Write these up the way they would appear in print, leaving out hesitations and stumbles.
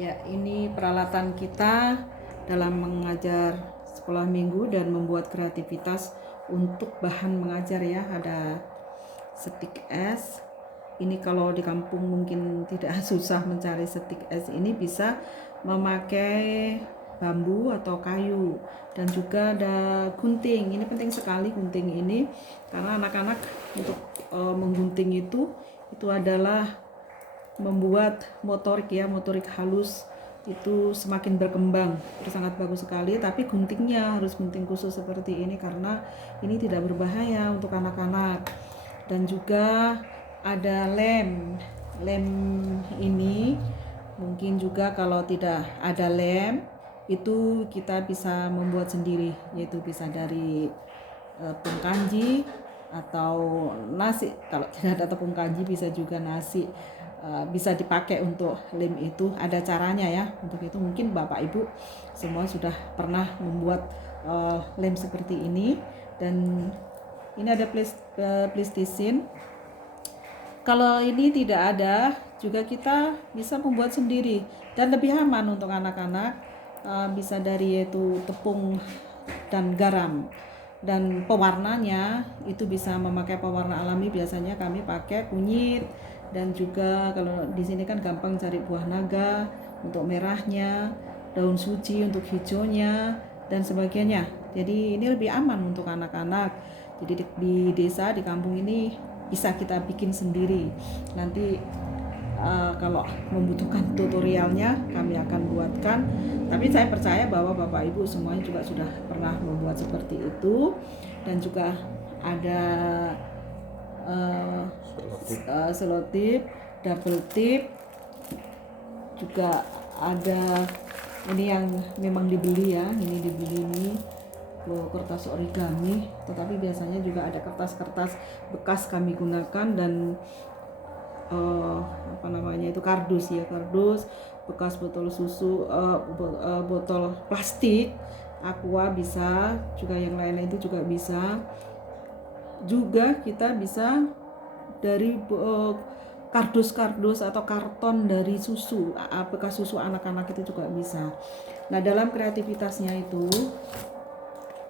Ya, ini peralatan kita dalam mengajar sekolah minggu dan membuat kreativitas untuk bahan mengajar ya. Ada stik es. Ini kalau di kampung mungkin tidak susah mencari stik es. Ini bisa memakai bambu atau kayu, dan juga ada gunting. Ini penting sekali gunting ini karena anak-anak untuk menggunting itu adalah membuat motorik halus itu semakin berkembang. Itu sangat bagus sekali, tapi guntingnya harus gunting khusus seperti ini karena ini tidak berbahaya untuk anak-anak. Dan juga ada lem ini mungkin juga kalau tidak ada lem itu kita bisa membuat sendiri, yaitu bisa dari tepung kanji atau nasi. Kalau tidak ada tepung kanji bisa juga nasi. Bisa dipakai untuk lem itu, ada caranya ya. Untuk itu mungkin Bapak Ibu semua sudah pernah membuat lem seperti ini. Dan ini ada plastisine. Kalau ini tidak ada juga kita bisa membuat sendiri dan lebih aman untuk anak-anak. Bisa dari yaitu tepung dan garam. Dan pewarnanya itu bisa memakai pewarna alami, biasanya kami pakai kunyit, dan juga kalau di sini kan gampang cari buah naga untuk merahnya, daun suci untuk hijaunya dan sebagainya. Jadi ini lebih aman untuk anak-anak. Jadi di desa, di kampung ini bisa kita bikin sendiri. Nanti kalau membutuhkan tutorialnya kami akan buatkan, tapi saya percaya bahwa Bapak Ibu semuanya juga sudah pernah membuat seperti itu. Dan juga ada selotip, double tip, juga ada ini yang memang dibeli ya, ini dibeli ini kertas origami, tetapi biasanya juga ada kertas-kertas bekas kami gunakan. Dan kardus ya, kardus bekas botol susu, botol plastik aqua bisa, juga yang lain-lain itu juga bisa. Juga kita bisa dari kardus-kardus atau karton dari susu, bekas susu anak-anak itu juga bisa. Nah, dalam kreativitasnya itu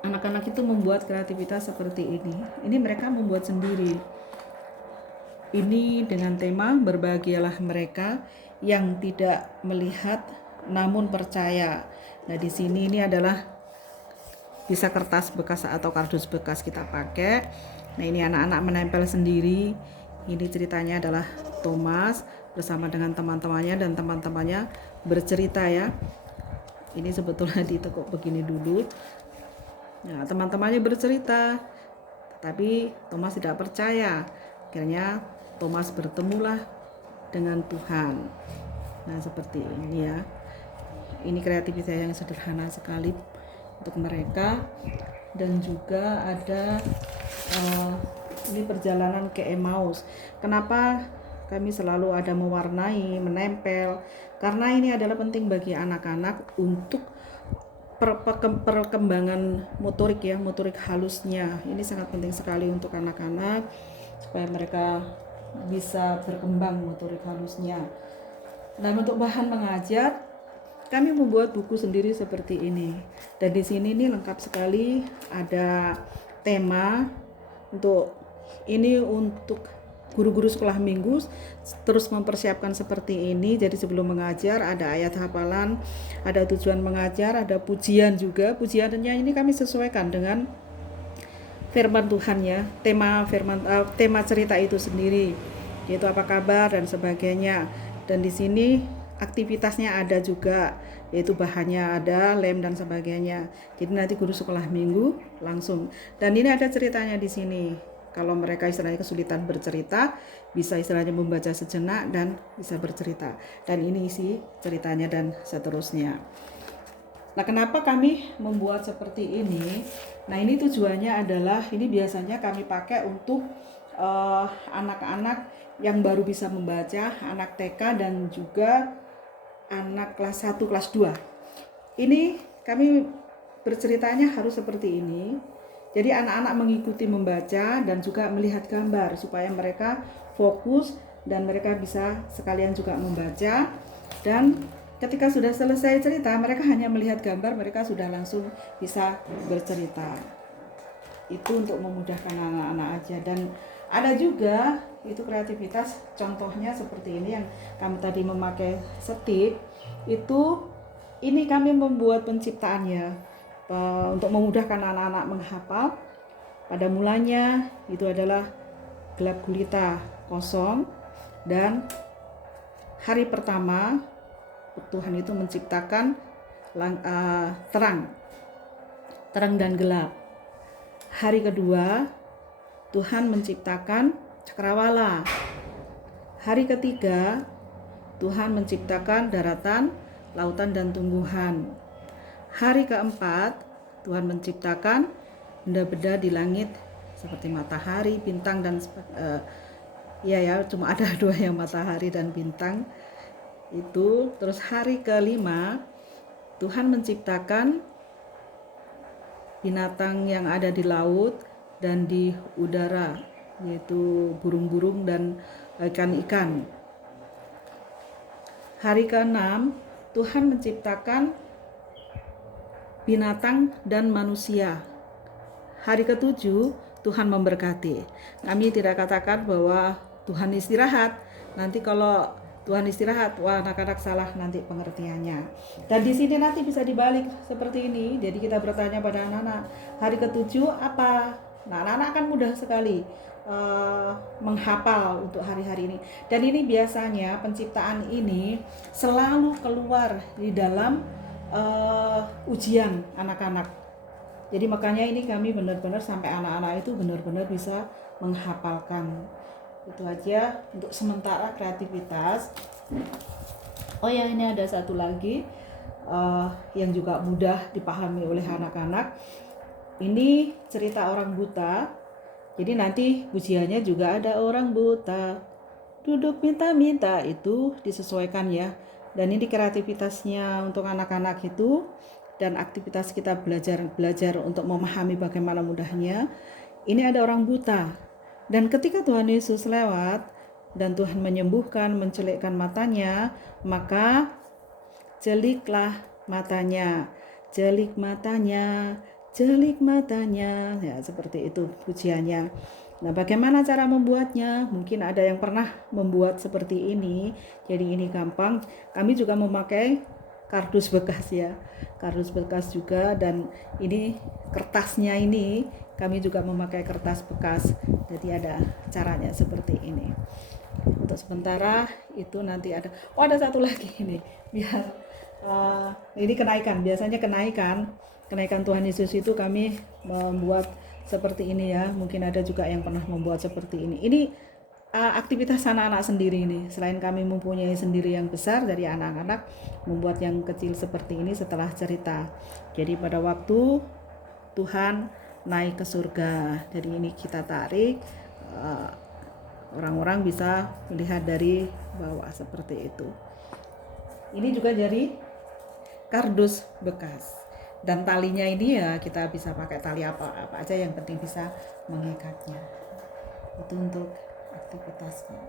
anak-anak itu membuat kreativitas seperti ini. Ini mereka membuat sendiri. Ini dengan tema berbahagialah mereka yang tidak melihat namun percaya. Nah, di sini ini adalah bisa kertas bekas atau kardus bekas kita pakai. Nah, ini anak-anak menempel sendiri. Ini ceritanya adalah Thomas bersama dengan teman-temannya, dan teman-temannya bercerita ya. Ini sebetulnya ditekuk begini dulu. Nah, teman-temannya bercerita, tapi Thomas tidak percaya. Akhirnya Thomas bertemulah dengan Tuhan. Nah, seperti ini ya. Ini kreativitas yang sederhana sekali untuk mereka. Dan juga ada ini perjalanan ke Emmaus. Kenapa kami selalu ada mewarnai, menempel? Karena ini adalah penting bagi anak-anak untuk perkembangan motorik ya, motorik halusnya. Ini sangat penting sekali untuk anak-anak supaya mereka bisa berkembang motorik halusnya. Nah, untuk bahan mengajar kami membuat buku sendiri seperti ini. Dan di sini ini lengkap sekali, ada tema untuk guru-guru sekolah minggu terus mempersiapkan seperti ini. Jadi sebelum mengajar ada ayat hafalan, ada tujuan mengajar, ada pujian juga. Pujiannya ini kami sesuaikan dengan firman Tuhan ya, tema cerita itu sendiri, yaitu apa kabar dan sebagainya. Dan di sini aktivitasnya ada juga, yaitu bahannya ada, lem dan sebagainya. Jadi nanti guru sekolah minggu langsung. Dan ini ada ceritanya di sini. Kalau mereka istilahnya kesulitan bercerita, bisa istilahnya membaca sejenak dan bisa bercerita. Dan ini isi ceritanya dan seterusnya. Nah, kenapa kami membuat seperti ini? Nah, ini tujuannya adalah, ini biasanya kami pakai untuk anak-anak yang baru bisa membaca, anak TK dan juga anak kelas 1, kelas 2. Ini kami berceritanya harus seperti ini. Jadi anak-anak mengikuti membaca dan juga melihat gambar supaya mereka fokus dan mereka bisa sekalian juga membaca. Dan ketika sudah selesai cerita, mereka hanya melihat gambar, mereka sudah langsung bisa bercerita. Itu untuk memudahkan anak-anak aja. Dan ada juga itu kreativitas, contohnya seperti ini yang kami tadi memakai stick. Itu ini kami membuat penciptaannya untuk memudahkan anak-anak menghafal. Pada mulanya itu adalah gelap gulita, kosong, dan hari pertama Tuhan itu menciptakan terang dan gelap. Hari kedua Tuhan menciptakan cakrawala. Hari ketiga Tuhan menciptakan daratan, lautan, dan tumbuhan. Hari keempat Tuhan menciptakan benda-benda di langit seperti matahari, bintang, dan cuma ada dua yang matahari dan bintang itu. Terus hari kelima Tuhan menciptakan binatang yang ada di laut dan di udara, yaitu burung-burung dan ikan-ikan. Hari keenam Tuhan menciptakan binatang dan manusia. Hari ketujuh Tuhan memberkati. Kami tidak katakan bahwa Tuhan istirahat. Nanti kalau Tuhan istirahat, wah, anak-anak salah nanti pengertiannya. Dan di sini nanti bisa dibalik seperti ini. Jadi kita bertanya pada anak-anak, hari ketujuh apa? Nah, anak-anak kan mudah sekali menghafal untuk hari-hari ini. Dan ini biasanya penciptaan ini selalu keluar di dalam ujian anak-anak. Jadi makanya ini kami benar-benar sampai anak-anak itu benar-benar bisa menghafalkan. Itu aja untuk sementara kreativitas. Oh ya, ini ada satu lagi yang juga mudah dipahami oleh anak-anak. Ini cerita orang buta. Jadi nanti ujiannya juga ada orang buta duduk minta-minta, itu disesuaikan ya. Dan ini kreativitasnya untuk anak-anak itu. Dan aktivitas kita belajar untuk memahami bagaimana mudahnya. Ini ada orang buta, dan ketika Tuhan Yesus lewat dan Tuhan menyembuhkan, mencelikkan matanya, maka celiklah matanya, celik matanya, celik matanya. Ya, seperti itu pujiannya. Nah, bagaimana cara membuatnya? Mungkin ada yang pernah membuat seperti ini. Jadi ini gampang. Kami juga memakai kardus bekas ya, kardus bekas juga. Dan ini kertasnya ini kami juga memakai kertas bekas. Jadi ada caranya seperti ini. Untuk sementara itu nanti ada satu lagi ini, biar ini kenaikan. Biasanya kenaikan Tuhan Yesus itu kami membuat seperti ini ya. Mungkin ada juga yang pernah membuat seperti ini. Ini aktivitas anak-anak sendiri ini. Selain kami mempunyai sendiri yang besar dari anak-anak, membuat yang kecil seperti ini setelah cerita. Jadi pada waktu Tuhan naik ke surga, jadi ini kita tarik, orang-orang bisa melihat dari bawah seperti itu. Ini juga dari kardus bekas. Dan talinya ini ya kita bisa pakai tali apa aja, yang penting bisa mengikatnya. Itu untuk aktivitasnya.